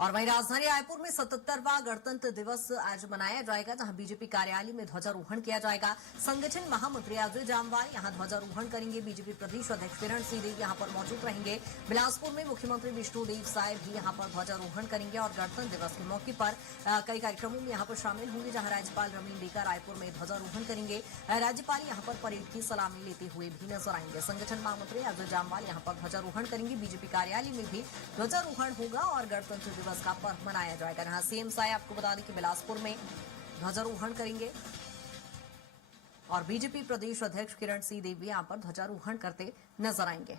और वहीं राजधानी रायपुर में 77वां गणतंत्र दिवस आज मनाया जाएगा, जहां बीजेपी कार्यालय में ध्वजारोहण किया जाएगा। संगठन महामंत्री अजय जामवाल यहां ध्वजारोहण करेंगे। बीजेपी प्रदेश अध्यक्ष किरण सिंह देव यहां पर मौजूद रहेंगे। बिलासपुर में मुख्यमंत्री विष्णुदेव साय भी यहां पर ध्वजारोहण करेंगे और गणतंत्र दिवस के मौके पर कई कार्यक्रमों में यहां पर शामिल होंगे, जहां राज्यपाल रमीन डेका रायपुर में ध्वजारोहण करेंगे। राज्यपाल यहां पर परेड की सलामी लेते हुए भी नजर आएंगे। संगठन महामंत्री अजय जामवाल यहां पर ध्वजारोहण करेंगे। बीजेपी कार्यालय में भी ध्वजारोहण होगा और गणतंत्र दिवस का पर्व मनाया जाएगा। जहां सीएम साय आपको बता दें कि बिलासपुर में ध्वजारोहण करेंगे और बीजेपी प्रदेश अध्यक्ष किरण सिंह देव यहां पर ध्वजारोहण करते नजर आएंगे।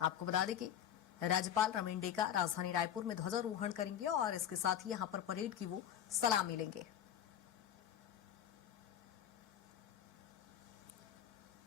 आपको बता दें कि राज्यपाल रमीन डेका राजधानी रायपुर में ध्वजारोहण करेंगे और इसके साथ ही यहां पर परेड की वो सलामी लेंगे।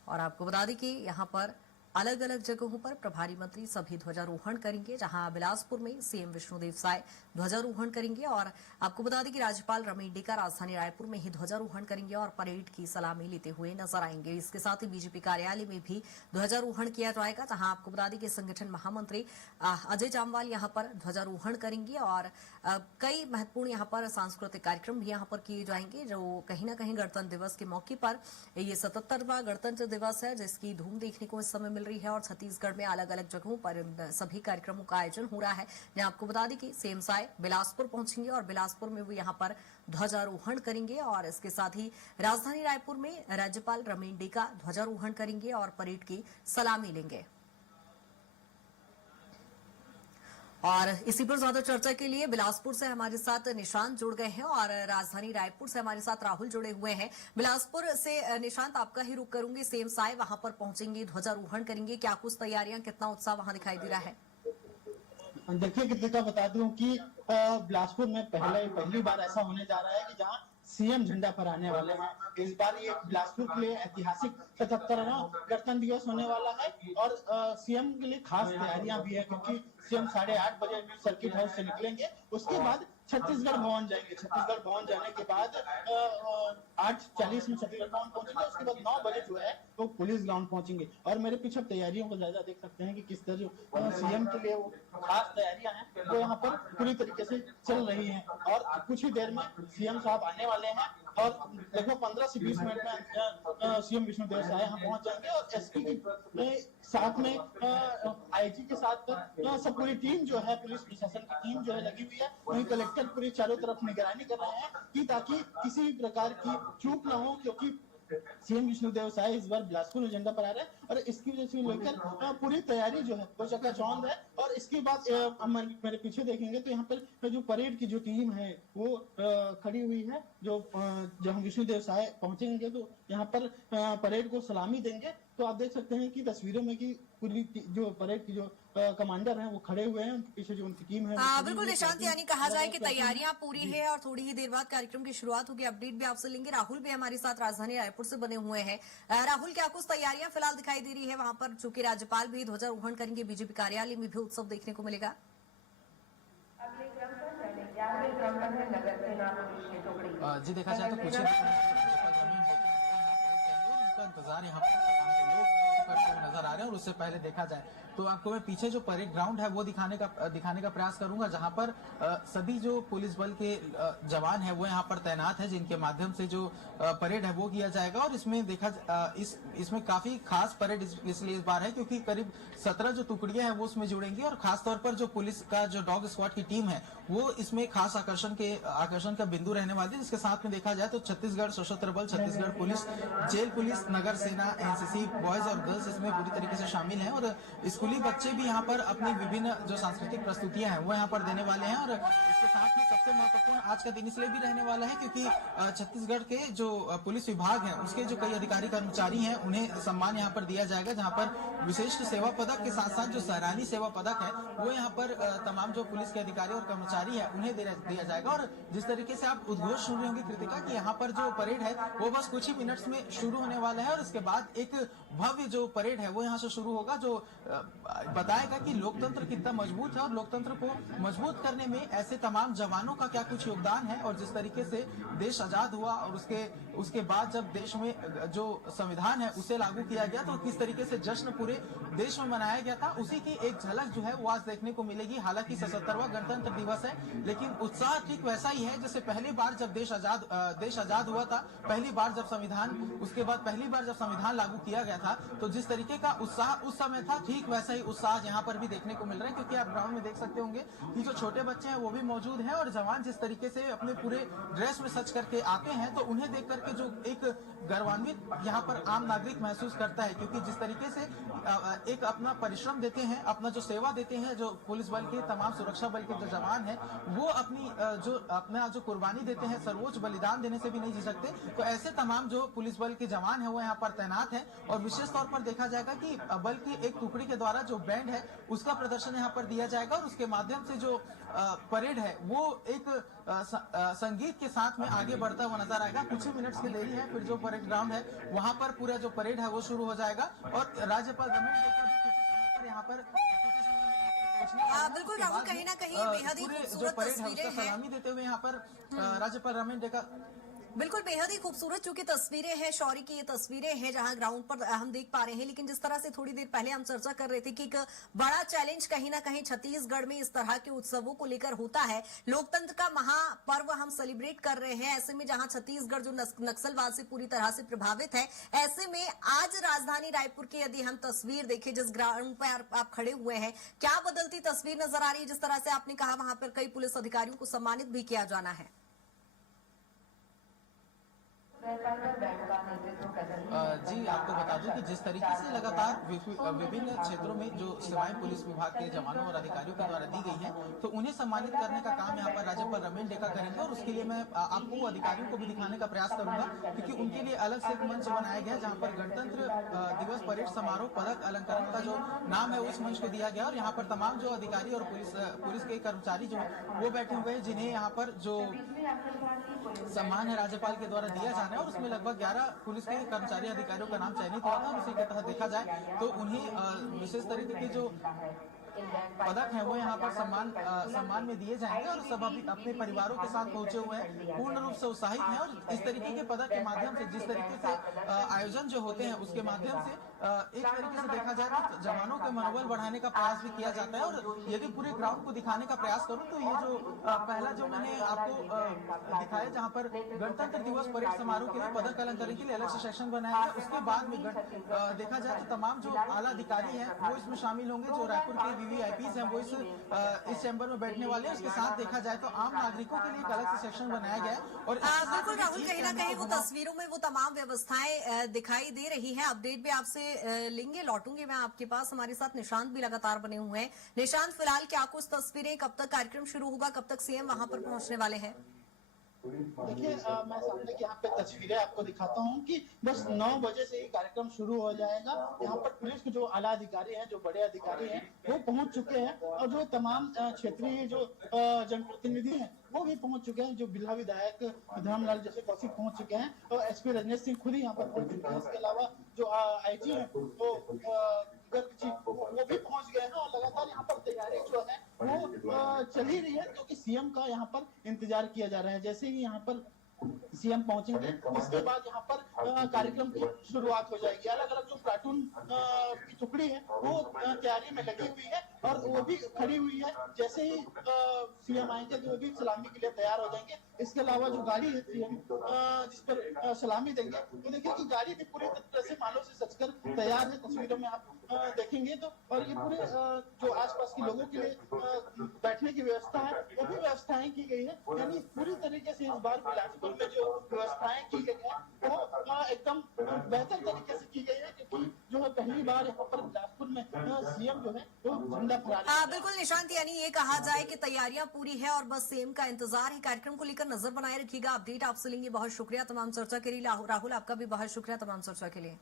और आपको बता दें कि यहां पर अलग अलग जगहों पर प्रभारी मंत्री सभी ध्वजारोहण करेंगे, जहां बिलासपुर में सीएम विष्णुदेव साय ध्वजारोहण करेंगे। और आपको बता दें कि राज्यपाल रमीन डेका राजधानी रायपुर में ही ध्वजारोहण करेंगे और परेड की सलामी लेते हुए नजर आएंगे। इसके साथ ही बीजेपी कार्यालय में भी ध्वजारोहण किया जाएगा, जहां आपको बता दें कि संगठन महामंत्री अजय जामवाल यहां पर ध्वजारोहण करेंगे और कई महत्वपूर्ण यहां पर सांस्कृतिक कार्यक्रम भी यहां पर किए जाएंगे, जो कहीं न कहीं गणतंत्र दिवस के मौके पर ये 77वां गणतंत्र दिवस है, जिसकी धूम देखने को इस समय रही है। और छत्तीसगढ़ में अलग अलग जगहों पर सभी कार्यक्रमों का आयोजन हो रहा है। जहां आपको बता दें कि सीएम साय बिलासपुर पहुंचेंगे और बिलासपुर में वो यहां पर ध्वजारोहण करेंगे और इसके साथ ही राजधानी रायपुर में राज्यपाल रमीन डेका ध्वजारोहण करेंगे और परेड की सलामी लेंगे। और इसी पर ज्यादा चर्चा के लिए बिलासपुर से हमारे साथ निशांत जुड़ गए हैं और राजधानी रायपुर से हमारे साथ राहुल जुड़े हुए हैं। बिलासपुर से निशांत, आपका ही रुख करूंगी। सीएम साय वहां पर पहुंचेंगे, ध्वजारोहण करेंगे, क्या कुछ तैयारियां, कितना उत्साह वहां दिखाई दे रहा है? देखिए कृतिका, बता दूं कि बिलासपुर में पहली बार ऐसा होने जा रहा है कि जहां सीएम झंडा फहराने वाले हैं। इस बार ये बिलासपुर के लिए ऐतिहासिक 77वां गणतंत्र दिवस होने वाला है और सीएम के लिए खास तैयारियां भी है, क्योंकि सीएम 8:30 बजे सर्किट हाउस से निकलेंगे। उसके बाद छत्तीसगढ़ भवन जाएंगे। छत्तीसगढ़ भवन जाने के बाद 8:40 में छत्तीसगढ़ भवन पहुंचेंगे। उसके बाद 9 बजे जो है वो पुलिस ग्राउंड पहुंचेंगे। और मेरे पीछे तैयारियों को जायजा देख सकते हैं कि किस तरह सीएम के लिए वो खास तैयारियां हैं वो यहाँ पर पूरी तरीके से चल रही हैं। और कुछ ही देर में सीएम साहब आने वाले हैं और लगभग 15 से 20 मिनट में सीएम विष्णुदेव साय यहाँ पहुंच जाएंगे और एसपी के साथ में आईजी के साथ सब पूरी टीम जो है, पुलिस प्रशासन की टीम जो है लगी हुई है। वहीं कलेक्टर पूरी चारों तरफ निगरानी कर रहे हैं कि ताकि किसी प्रकार की चूक न हो, क्योंकि सीएम विष्णुदेव साय इस बार बिलासपुर में झंडा फहरा रहे हैं और इसकी वजह से लेकर पूरी तैयारी जो है वो चकाचौंध है। और इसके बाद मेरे पीछे देखेंगे तो यहाँ पर जो परेड की जो टीम है वो खड़ी हुई है। जब हम विष्णुदेव साय पहुंचेंगे तो यहाँ पर परेड को सलामी देंगे। तो आप देख सकते हैं कि तस्वीरों में कि पूरी जो परेड की जो कमांडर हैं वो खड़े हुए हैं, उनके पीछे जो उनकी टीम है। बिल्कुल निशांत, यानी कहा जाए कि तैयारियां पूरी है और थोड़ी ही देर बाद कार्यक्रम की शुरुआत होगी। अपडेट भी आपसे लेंगे। राहुल भी हमारे साथ राजधानी रायपुर से बने हुए हैं। राहुल, क्या कुछ तैयारियां फिलहाल दिखाई दे रही है वहां पर? चूंकि राज्यपाल भी ध्वजारोहण करेंगे, बीजेपी कार्यालय में भी उत्सव देखने को मिलेगा। जी, देखा जाए तो कुछ इंतजार यहाँ पर नजर आ रहे हैं। और उससे पहले देखा जाए तो आपको मैं पीछे जो परेड ग्राउंड है वो दिखाने का प्रयास करूंगा, जहां पर सभी जो पुलिस बल के जवान है वो यहाँ पर तैनात है, जिनके माध्यम से जो परेड है वो किया जाएगा। और इसमें इसमें काफी खास परेड इसलिए इस बार है क्योंकि करीब 17 जो टुकड़ियां हैं वो उसमें जुड़ेंगी और खासतौर पर जो पुलिस का जो डॉग स्क्वाड की टीम है वो इसमें खास आकर्षण का बिंदु रहने वाली है। इसके साथ में देखा जाए तो छत्तीसगढ़ सशस्त्र बल, छत्तीसगढ़ पुलिस, जेल पुलिस, नगर सेना, एनसीसी, बॉयज और गर्ल्स इसमें पूरी तरीके से शामिल हैं। और स्कूली बच्चे भी यहाँ पर अपनी विभिन्न जो सांस्कृतिक प्रस्तुतियां हैं वो यहाँ पर देने वाले हैं। और इसके साथ ही सबसे महत्वपूर्ण आज का दिन इसलिए भी रहने वाला है क्योंकि छत्तीसगढ़ के जो पुलिस विभाग है उसके जो कई अधिकारी कर्मचारी हैं उन्हें सम्मान यहाँ पर दिया जाएगा, जहाँ पर विशिष्ट सेवा पदक के साथ साथ जो सराहनीय सेवा पदक है वो यहाँ पर तमाम जो पुलिस के अधिकारी और कर्मचारी है उन्हें दिया जाएगा। और जिस तरीके से आप उद्घोष सुन रहे होंगे कृतिका कि यहाँ पर जो परेड है वो बस कुछ ही मिनट्स में शुरू होने वाला है और इसके बाद एक भव्य जो परेड है वो यहाँ से शुरू होगा, जो बताएगा कि लोकतंत्र कितना मजबूत है और लोकतंत्र को मजबूत करने में ऐसे तमाम जवानों का क्या कुछ योगदान है। और जिस तरीके से देश आजाद हुआ और उसके बाद जब देश में जो संविधान है उसे लागू किया गया तो किस तरीके से जश्न पूरे देश में मनाया गया था, उसी की एक झलक जो है वो आज देखने को मिलेगी। हालांकि 77वां गणतंत्र दिवस है, लेकिन उत्साह ठीक वैसा ही है जैसे पहली बार जब देश आजाद हुआ था, पहली बार जब संविधान, उसके बाद पहली बार जब संविधान लागू किया गया था, तो जिस तरीके का उत्साह उस समय था ठीक वैसा ही उत्साह यहाँ पर भी देखने को मिल रहा है। क्योंकि आप ग्राउंड में देख सकते होंगे कि जो छोटे बच्चे हैं वो भी मौजूद हैं और जवान जिस तरीके से अपने पूरे ड्रेस में सज करके आते हैं, तो उन्हें देख करके जो एक गर्वान्वित यहाँ पर आम नागरिक महसूस करता है। क्योंकि जिस तरीके से एक अपना परिश्रम देते हैं, अपना जो सेवा देते हैं, जो पुलिस बल के तमाम सुरक्षा बल के जो जवान हैं वो अपना जो कुर्बानी देते हैं, सर्वोच्च बलिदान देने से भी नहीं जी सकते। तो ऐसे तमाम जो पुलिस बल के जवान हैं वो यहाँ पर तैनात हैं। और विशेष तौर पर देखा जाएगा कि बल की एक टुकड़ी के द्वारा जो बैंड है उसका प्रदर्शन यहाँ पर दिया जाएगा और उसके माध्यम से जो परेड है वो एक संगीत के साथ में आगे बढ़ता हुआ नजर आएगा। कुछ ही मिनट्स की देरी है, फिर जो परेड ग्राउंड है वहां पर पूरा जो परेड है वो शुरू हो जाएगा। और राज्यपाल रमेश डेका भी कुछ समय पर यहाँ पर बिल्कुल राहुल, कहीं ना कहीं बेहद ही खूबसूरत तस्वीरें हैं। सलामी देते हुए यहाँ पर राज्यपाल रमेश डेका बिल्कुल बेहद ही खूबसूरत चूंकि तस्वीरें हैं, शौर्य की ये तस्वीरें हैं जहां ग्राउंड पर हम देख पा रहे हैं। लेकिन जिस तरह से थोड़ी देर पहले हम चर्चा कर रहे थे कि एक बड़ा चैलेंज कहीं ना कहीं छत्तीसगढ़ में इस तरह के उत्सवों को लेकर होता है। लोकतंत्र का महापर्व हम सेलिब्रेट कर रहे हैं, ऐसे में जहां छत्तीसगढ़ जो नक्सलवाद से पूरी तरह से प्रभावित है, ऐसे में आज राजधानी रायपुर की यदि हम तस्वीर देखें, जिस ग्राउंड पर आप खड़े हुए हैं, क्या बदलती तस्वीर नजर आ रही है? जिस तरह से आपने कहा वहां पर कई पुलिस अधिकारियों को सम्मानित भी किया जाना है। जी, आपको बता दूं कि जिस तरीके से लगातार विभिन्न क्षेत्रों में जो सेवाएं पुलिस विभाग के जवानों और अधिकारियों के द्वारा दी गई हैं, तो उन्हें सम्मानित करने का काम यहाँ पर राज्यपाल रमेश डेका करेंगे। और उसके लिए मैं आपको वो अधिकारियों को भी दिखाने का प्रयास करूंगा, क्योंकि उनके लिए अलग से एक मंच बनाया गया जहाँ पर गणतंत्र दिवस परेड समारोह पदक अलंकरण का जो नाम है उस मंच को दिया गया। और यहाँ पर तमाम जो अधिकारी और पुलिस के कर्मचारी जो वो बैठे हुए हैं, जिन्हें यहाँ पर जो सम्मान है राज्यपाल के द्वारा दिया जाना है। और उसमें लगभग 11 पुलिस के कर्मचारी अधिकारियों का नाम चयनित हुआ था। उसी के तहत देखा जाए तो उन्हें विशेष तरीके के जो पदक है वो यहाँ पर सम्मान में दिए जाएंगे। और सब अभी अपने परिवारों के साथ पहुंचे हुए हैं, पूर्ण रूप से उत्साहित हैं। और इस तरीके के पदक के माध्यम से, जिस तरीके से आयोजन जो होते हैं उसके माध्यम से एक तरीके से देखा जाए तो जवानों के मनोबल बढ़ाने का प्रयास भी किया जाता है। और यदि पूरे ग्राउंड को दिखाने का प्रयास करूं तो ये जो पहला जो मैंने आपको दिखाया जहाँ पर गणतंत्र दिवस परेड समारोह के लिए पदक अलंकरण के लिए अलग से सेक्शन बनाया गया, उसके बाद में देखा जाए तो तमाम जो आला अधिकारी हैं वो इसमें शामिल होंगे। जो रायपुर के वीवीआईपीज हैं वो इस चैम्बर में बैठने वाले हैं। उसके साथ देखा जाए तो आम नागरिकों के लिए एक अलग से सेक्शन बनाया गया है। और बिल्कुल राहुल, कहीं ना कहीं वो तस्वीरों में वो तमाम व्यवस्थाएं दिखाई दे रही है। अपडेट भी आपसे लेंगे, लौटूंगी मैं आपके पास। हमारे साथ निशांत भी लगातार बने हुए हैं। निशांत, फिलहाल क्या कुछ तस्वीरें, कब तक कार्यक्रम शुरू होगा, कब तक सीएम वहां पर पहुंचने वाले हैं? देखिए, मैं सामने यहाँ पे तस्वीरें आपको दिखाता हूँ कि बस 9 बजे से ही कार्यक्रम शुरू हो जाएगा। यहाँ पर पुलिस के जो आला अधिकारी हैं, जो बड़े अधिकारी हैं, वो पहुंच चुके हैं। और जो तमाम क्षेत्रीय जो जनप्रतिनिधि हैं वो भी पहुंच चुके हैं। जो जिला विधायक धर्मलाल जैसे कौशिक पहुंच चुके हैं और एसपी रजनीश सिंह खुद ही यहाँ पर पहुंच चुके हैं। इसके अलावा जो आईजी है वो भी पहुंच गए हैं। और लगातार यहाँ पर तैयारी जो है वो चल ही रही है, क्योंकि सीएम का यहाँ पर इंतजार किया जा रहा है। जैसे ही यहाँ पर सीएम पहुंचेंगे उसके बाद यहाँ पर कार्यक्रम की शुरुआत हो जाएगी। अलग अलग जो प्लाटून की टुकड़ी है वो तैयारी में लगी हुई है और वो भी खड़ी हुई है। जैसे ही सीएम आएंगे तो वो भी सलामी के लिए तैयार हो जाएंगे। इसके अलावा जो गाड़ी है सीएम जिस पर सलामी देंगे, तो देखिए कि गाड़ी भी पूरी तरह से मालों से सजकर तैयार है। तस्वीरों में आप देखेंगे तो, और ये पूरे जो आसपास के लोगों के लिए बैठने की व्यवस्था है वो भी व्यवस्थाएं की गई है। यानी पूरी तरीके से इस बार बिलासपुर में जो व्यवस्थाएं की गई है वो एकदम बेहतर तरीके से की गई है, क्योंकि जो है पहली बार यहाँ पर बिलासपुर में सीएम जो है वो झंडा फहराने। बिल्कुल निशांत, यानी ये कहा जाए कि तैयारियां पूरी है और बस सीएम का इंतजार है। कार्यक्रम को लेकर नजर बनाए रखिएगा। अपडेट आपसे लेंगे। बहुत शुक्रिया तमाम चर्चा के लिए। राहुल, आपका भी बहुत शुक्रिया तमाम चर्चा के लिए।